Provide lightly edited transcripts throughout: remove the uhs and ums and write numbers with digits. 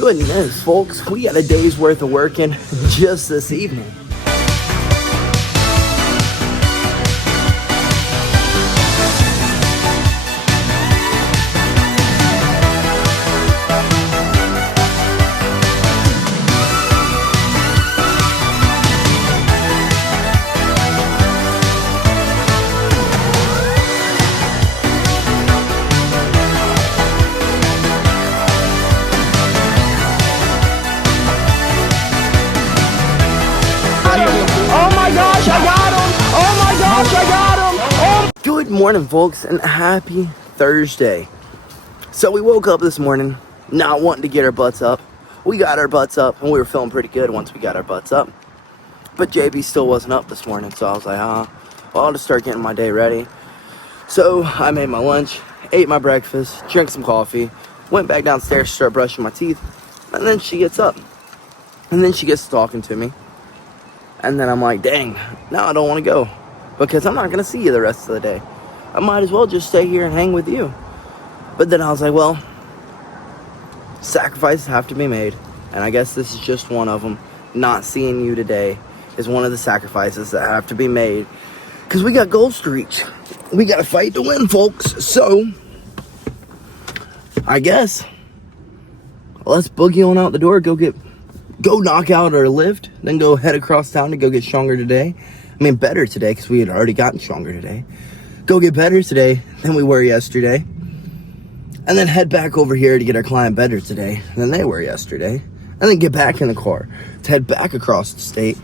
Goodness, folks, we got a day's worth of working just this evening. Good morning, folks, and happy Thursday. So we woke up this morning not wanting to get our butts up. We got our butts up, and we were feeling pretty good once we got our butts up. But JB still wasn't up this morning, so I was like, well, I'll just start getting my day ready. So I made my lunch, ate my breakfast, drank some coffee, went back downstairs to start brushing my teeth, and then she gets up. And then she gets talking to me. And then I'm like, dang, now I don't want to go, because I'm not going to see you the rest of the day. I might as well just stay here and hang with you. But then I was like, well, sacrifices have to be made. And I guess this is just one of them. Not seeing you today is one of the sacrifices that have to be made. Because we got goals to reach. We got to fight to win, folks. So, I guess, let's boogie on out the door. Go knock out our lift. Then go head across town to go get stronger today. I mean, better today, because we had already gotten stronger today. Go get better today than we were yesterday. And then head back over here to get our client better today than they were yesterday. And then get back in the car to head back across the state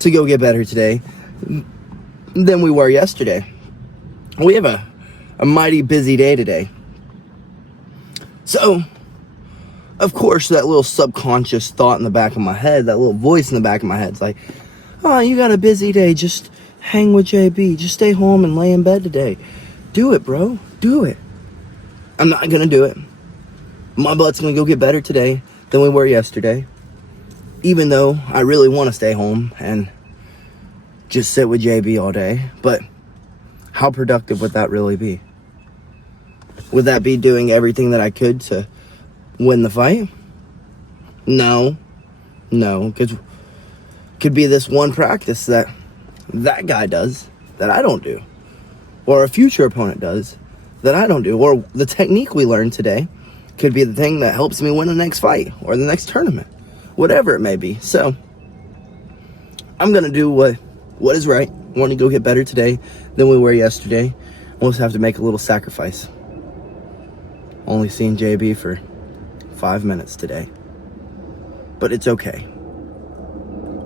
to go get better today than we were yesterday. We have a mighty busy day today. So, of course, that little subconscious thought in the back of my head, that little voice in the back of my head is like, oh, you got a busy day, just hang with JB, just stay home and lay in bed today. Do it, bro, do it. I'm not gonna do it. My butt's gonna go get better today than we were yesterday, even though I really want to stay home and just sit with JB all day. But how productive would that really be? Would that be doing everything that I could to win the fight? No, because could be this one practice that guy does that I don't do, or a future opponent does that I don't do, or the technique we learned today could be the thing that helps me win the next fight or the next tournament, whatever it may be. So I'm gonna do what is right. I want to go get better today than we were yesterday. We'll just have to make a little sacrifice. Only seeing JB for 5 minutes today, but it's okay.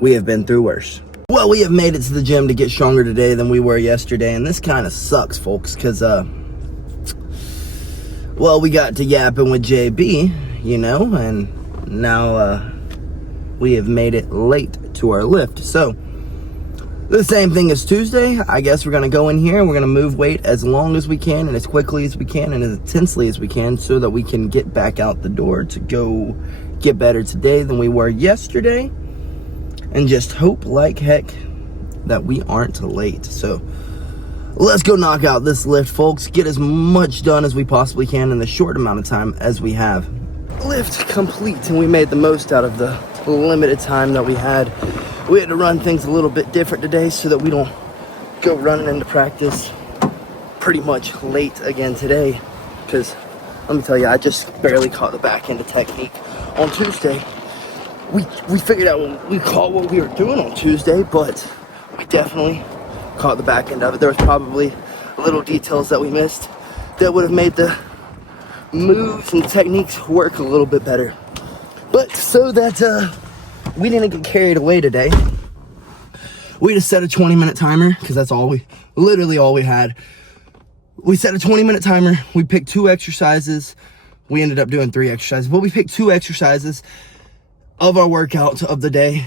We have been through worse. Well, we have made it to the gym to get stronger today than we were yesterday, and this kind of sucks, folks, because, well, we got to yapping with JB, and now, we have made it late to our lift. So, the same thing as Tuesday. I guess we're going to go in here and we're going to move weight as long as we can and as quickly as we can and as intensely as we can so that we can get back out the door to go get better today than we were yesterday. And just hope like heck that we aren't late. So let's go knock out this lift, folks. Get as much done as we possibly can in the short amount of time as we have. Lift complete, and we made the most out of the limited time that we had. We had to run things a little bit different today so that we don't go running into practice pretty much late again today. Because let me tell you, I just barely caught the back end of technique on Tuesday. We figured out we caught what we were doing on Tuesday, but we definitely caught the back end of it. There was probably little details that we missed that would have made the moves and techniques work a little bit better. But so that we didn't get carried away today, we just set a 20-minute timer, because that's literally all we had. We set a 20-minute timer. We picked 2 exercises. We ended up doing 3 exercises, but we picked 2 exercises of our workout of the day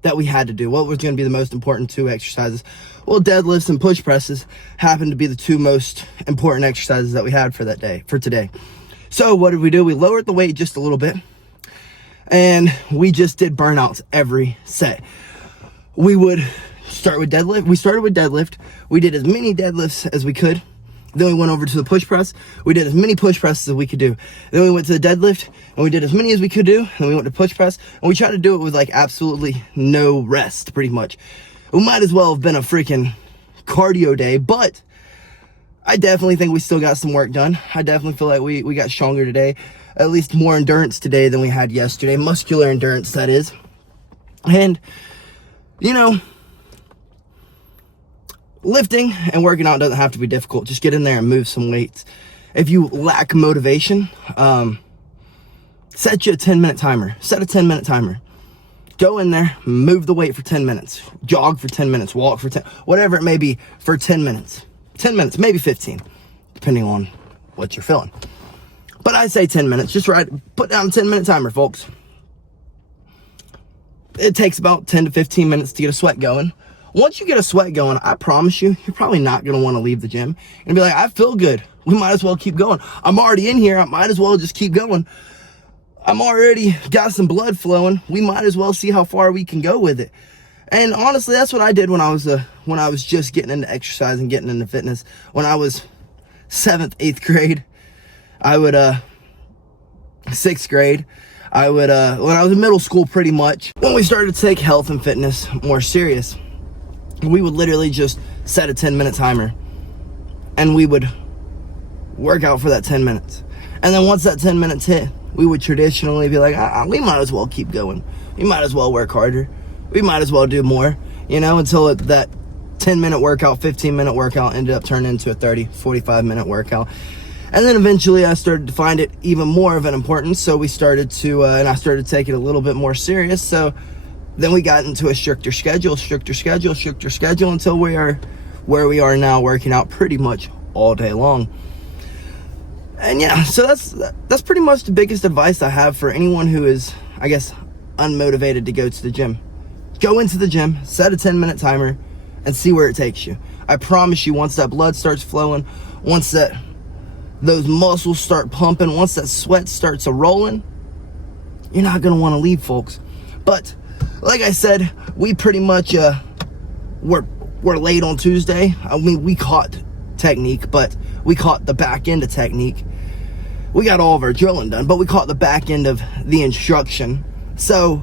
that we had to do. What was going to be the most important 2 exercises? Well, deadlifts and push presses happened to be the 2 most important exercises that we had for today. So what did we do? We lowered the weight just a little bit, and we just did burnouts every set. We would start with deadlift. We started with deadlift. We did as many deadlifts as we could, Then we went over to the push press. We did as many push presses as we could do. Then we went to the deadlift, and we did as many as we could do. And we went to push press, and we tried to do it with like absolutely no rest, pretty much. It might as well have been a freaking cardio day, but I definitely think we still got some work done. I definitely feel like we got stronger today, at least more endurance today than we had yesterday. Muscular endurance, that is. And, you know, lifting and working out doesn't have to be difficult. Just get in there and move some weights. If you lack motivation, set you a 10-minute timer. Set a 10-minute timer. Go in there, move the weight for 10 minutes. Jog for 10 minutes, walk for 10, whatever it may be, for 10 minutes. 10 minutes, maybe 15, depending on what you're feeling. But I say 10 minutes. Just put down a 10-minute timer, folks. It takes about 10 to 15 minutes to get a sweat going. Once you get a sweat going, I promise you, you're probably not going to want to leave the gym. And be like, I feel good. We might as well keep going. I'm already in here. I might as well just keep going. I'm already got some blood flowing. We might as well see how far we can go with it. And honestly, that's what I did when I was just getting into exercise and getting into fitness. When I was 7th, 8th grade, I would, 6th grade, I would, when I was in middle school pretty much, when we started to take health and fitness more serious, we would literally just set a 10-minute timer and we would work out for that 10 minutes. And then once that 10 minutes hit, we would traditionally be like, we might as well keep going. We might as well work harder. We might as well do more, you know, until that 10-minute workout, 15-minute workout ended up turning into a 30, 45-minute workout. And then eventually I started to find it even more of an importance. So we started to, and I started taking it a little bit more serious. So then we got into a stricter schedule until we are where we are now, working out pretty much all day long. And yeah, so that's pretty much the biggest advice I have for anyone who is, I guess, unmotivated to go to the gym. Go into the gym, set a 10-minute timer, and see where it takes you. I promise you, once that blood starts flowing, once those muscles start pumping, once that sweat starts rolling, you're not going to want to leave, folks. But like I said, we pretty much we're late on Tuesday. I mean, we caught technique, but we caught the back end of technique. We got all of our drilling done, but we caught the back end of the instruction. So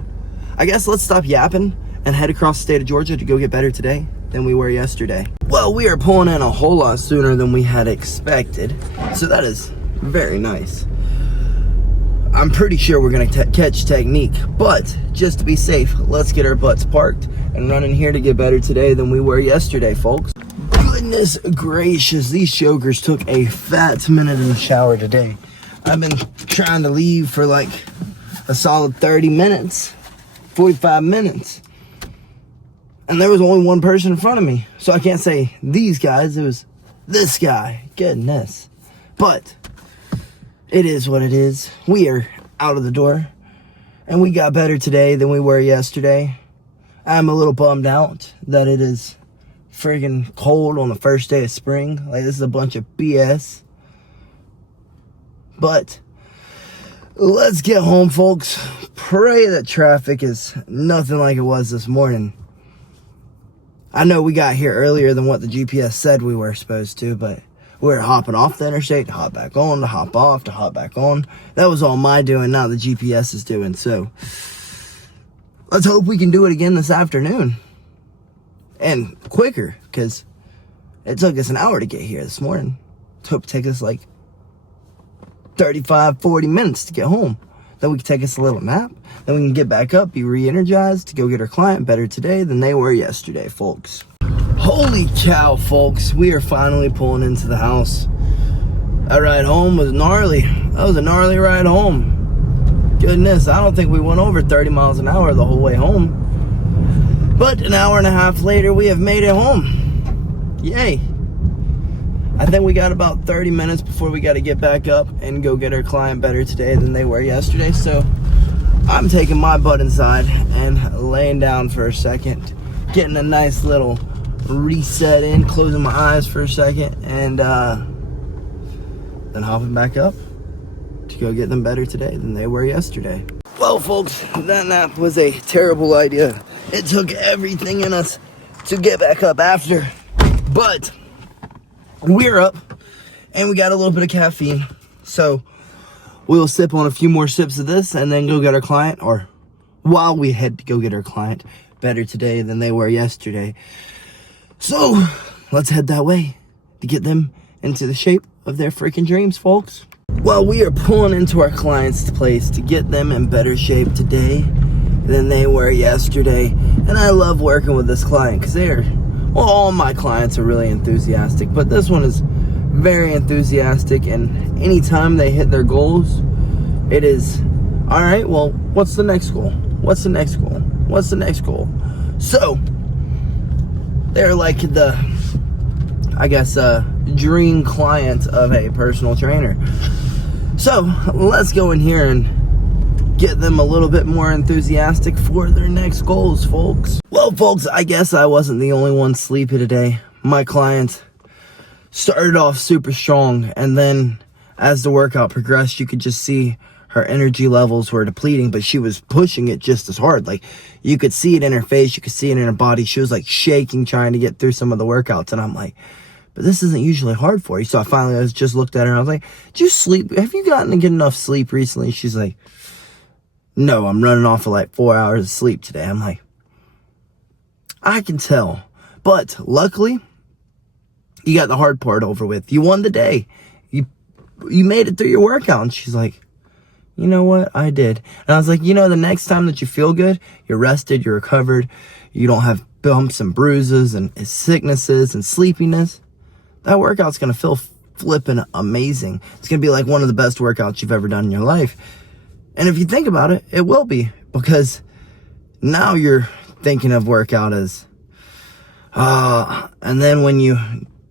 I guess let's stop yapping and head across the state of Georgia to go get better today than we were yesterday. Well, we are pulling in a whole lot sooner than we had expected, so that is very nice. I'm pretty sure we're gonna catch technique, but just to be safe, let's get our butts parked and run in here to get better today than we were yesterday, folks. Goodness gracious, these chokers took a fat minute in the shower today. I've been trying to leave for like a solid 30 minutes, 45 minutes. And there was only one person in front of me. So I can't say these guys, it was this guy. Goodness. But it is what it is. We are out of the door. And we got better today than we were yesterday. I'm a little bummed out that it is friggin' cold on the first day of spring. Like, this is a bunch of BS. But let's get home, folks. Pray that traffic is nothing like it was this morning. I know we got here earlier than what the GPS said we were supposed to, but we were hopping off the interstate to hop back on, to hop off, to hop back on. That was all my doing, not the GPS is doing. So let's hope we can do it again this afternoon. And quicker, because it took us an hour to get here this morning. Let's hope it takes us like 35, 40 minutes to get home. Then we can take us a little nap. Then we can get back up, be re-energized to go get our client better today than they were yesterday, folks. Holy cow, folks. We are finally pulling into the house. That ride home was gnarly. That was a gnarly ride home. Goodness, I don't think we went over 30 miles an hour the whole way home. But an hour and a half later, we have made it home. Yay. I think we got about 30 minutes before we got to get back up and go get our client better today than they were yesterday. So I'm taking my butt inside and laying down for a second, getting a nice little reset in, closing my eyes for a second, and then hopping back up to go get them better today than they were yesterday. Well, folks, that nap was a terrible idea. It took everything in us to get back up after, but we're up, and we got a little bit of caffeine. So we'll sip on a few more sips of this and then go get our client, or while we head to go get our client, better today than they were yesterday. So let's head that way to get them into the shape of their freaking dreams, folks. Well, we are pulling into our client's place to get them in better shape today than they were yesterday. And I love working with this client because all my clients are really enthusiastic, but this one is very enthusiastic, and anytime they hit their goals, it is, all right, well, what's the next goal? What's the next goal? What's the next goal? So they're like the, I guess, dream client of a personal trainer. So let's go in here and get them a little bit more enthusiastic for their next goals, folks. Well, folks, I guess I wasn't the only one sleepy today. My client started off super strong, and then as the workout progressed, you could just see her energy levels were depleting, but she was pushing it just as hard. Like, you could see it in her face, you could see it in her body. She was like shaking, trying to get through some of the workouts, and I'm like, but this isn't usually hard for you. So I finally just looked at her and I was like, did you sleep? Have you gotten to get enough sleep recently? She's like, no, I'm running off of like 4 hours of sleep today. I'm like, I can tell, but luckily you got the hard part over with. You won the day. You made it through your workout. And she's like, you know what? I did. And I was like, the next time that you feel good, you're rested, you're recovered, you don't have bumps and bruises and sicknesses and sleepiness, that workout's going to feel flipping amazing. It's going to be like one of the best workouts you've ever done in your life. And if you think about it, it will be, because now you're thinking of workout as, and then when you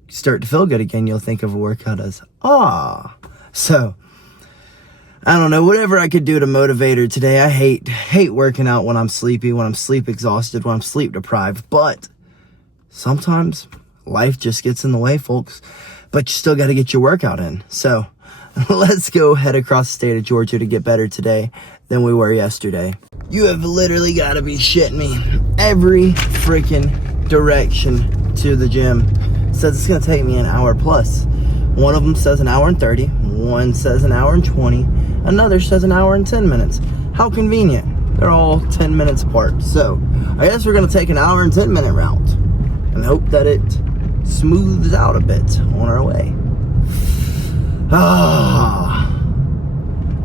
start to feel good again, you'll think of a workout as, So, I don't know, whatever I could do to motivate her today. I hate working out when I'm sleepy, when I'm sleep exhausted, when I'm sleep deprived, but sometimes life just gets in the way, folks. But you still got to get your workout in. So let's go head across the state of Georgia to get better today than we were yesterday. You have literally got to be shitting me. Every freaking direction to the gym says it's going to take me an hour plus. One of them says an hour and 30. One says an hour and 20. Another says an hour and 10 minutes. How convenient. They're all 10 minutes apart. So I guess we're going to take an hour and 10 minute route and hope that it smooths out a bit on our way.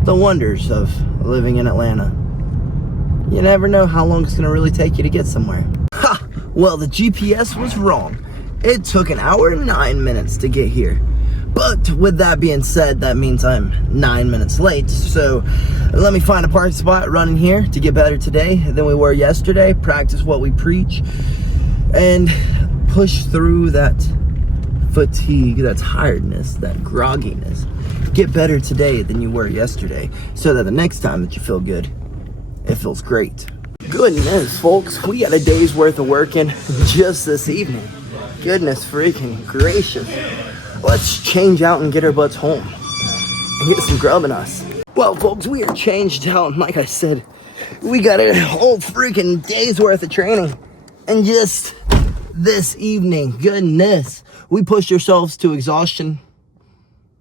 The wonders of living in Atlanta. You never know how long it's going to really take you to get somewhere. Well, the GPS was wrong. It took an hour and 9 minutes to get here. But with that being said, that means I'm 9 minutes late. So let me find a parking spot, run in here to get better today than we were yesterday, practice what we preach, and push through that fatigue, that tiredness, that grogginess. Get better today than you were yesterday, so that the next time that you feel good, it feels great. Goodness, folks, we got a day's worth of working just this evening. Goodness freaking gracious. Let's change out and get our butts home and get some grub in us. Well, folks, we are changed out, and like I said, we got a whole freaking day's worth of training. And just this evening, goodness, we pushed ourselves to exhaustion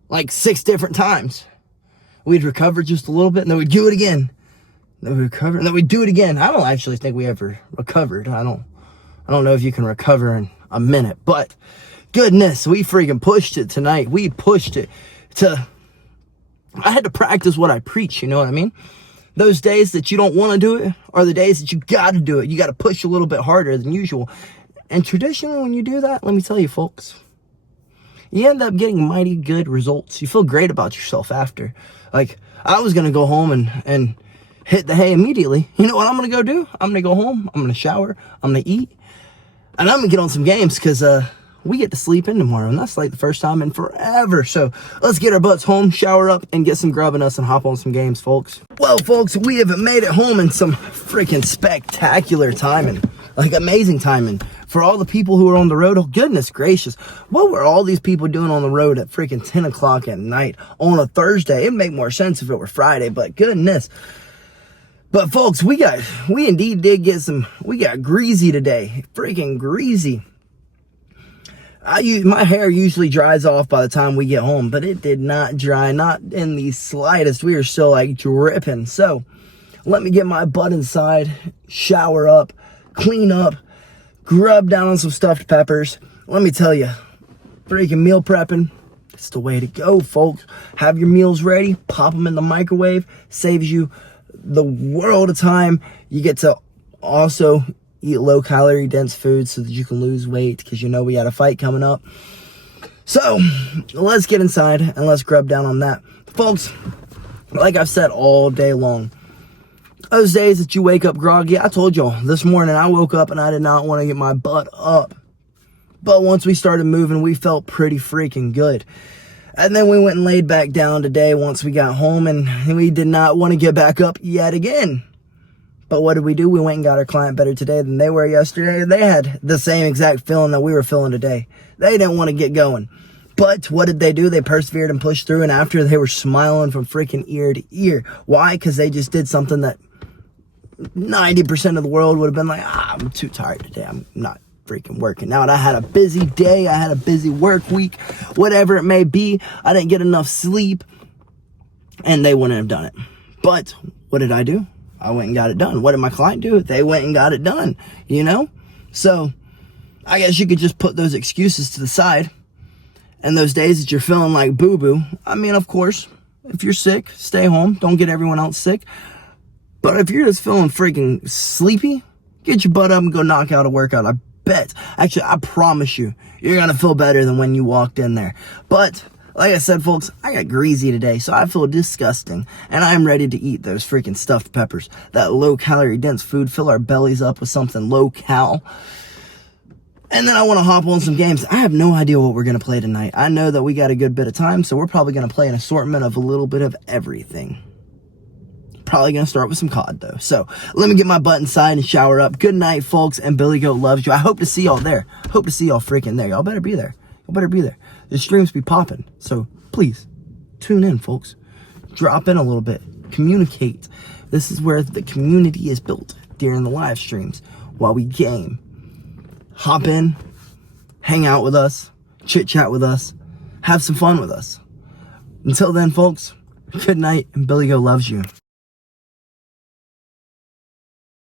like 6 different times. We'd recover just a little bit, and then we'd do it again. Then we'd recover, and then we'd do it again. I don't actually think we ever recovered. I don't know if you can recover in a minute, but goodness, we freaking pushed it tonight. We pushed it to, I had to practice what I preach, you know what I mean? Those days that you don't want to do it are the days that you got to do it. You got to push a little bit harder than usual. And traditionally, when you do that, let me tell you, folks, you end up getting mighty good results. You feel great about yourself after. Like, I was going to go home and hit the hay immediately. You know what I'm going to go do? I'm going to go home. I'm going to shower. I'm going to eat. And I'm going to get on some games because we get to sleep in tomorrow. And that's like the first time in forever. So let's get our butts home, shower up, and get some grub in us and hop on some games, folks. Well, folks, we have made it home in some freaking spectacular timing. Like, amazing timing. For all the people who are on the road, oh, goodness gracious. What were all these people doing on the road at freaking 10 o'clock at night on a Thursday? It'd make more sense if it were Friday, but goodness. But, folks, we indeed did get we got greasy today. Freaking greasy. My hair usually dries off by the time we get home, but it did not dry, not in the slightest. We were still like dripping. So let me get my butt inside, shower up, clean up, grub down on some stuffed peppers. Let me tell you, freaking meal prepping, it's the way to go, folks. Have your meals ready, pop them in the microwave, saves you the world of time. You get to also eat low-calorie dense food so that you can lose weight, because you know we got a fight coming up. So let's get inside and let's grub down on that. Folks, like I've said all day long, those days that you wake up groggy, I told y'all this morning I woke up and I did not want to get my butt up. But once we started moving, we felt pretty freaking good. And then we went and laid back down today once we got home, and we did not want to get back up yet again. But what did we do? We went and got our client better today than they were yesterday. They had the same exact feeling that we were feeling today. They didn't want to get going. But what did they do? They persevered and pushed through, and after they were smiling from freaking ear to ear. Why? Because they just did something that 90% of the world would have been like, I'm too tired today. I'm not freaking working out. I had a busy day. I had a busy work week, whatever it may be. I didn't get enough sleep, and they wouldn't have done it. But what did I do? I went and got it done. What did my client do? They went and got it done, you know? So I guess you could just put those excuses to the side. And those days that you're feeling like boo-boo, I mean, of course, if you're sick, stay home. Don't get everyone else sick. But if you're just feeling freaking sleepy, get your butt up and go knock out a workout. I bet. Actually, I promise you, you're going to feel better than when you walked in there. But like I said, folks, I got greasy today, so I feel disgusting. And I'm ready to eat those freaking stuffed peppers. That low-calorie dense food. Fill our bellies up with something low-cal. And then I want to hop on some games. I have no idea what we're going to play tonight. I know that we got a good bit of time, so we're probably going to play an assortment of a little bit of everything. Probably going to start with some COD, though. So let me get my butt inside and shower up. Good night, folks, and BillyGoat loves you. I hope to see y'all there. Hope to see y'all freaking there. Y'all better be there. Y'all better be there. The streams be popping, so please tune in, folks. Drop in a little bit. Communicate. This is where the community is built during the live streams while we game. Hop in, hang out with us, chit chat with us, have some fun with us. Until then, folks, good night, and BillyGoat loves you.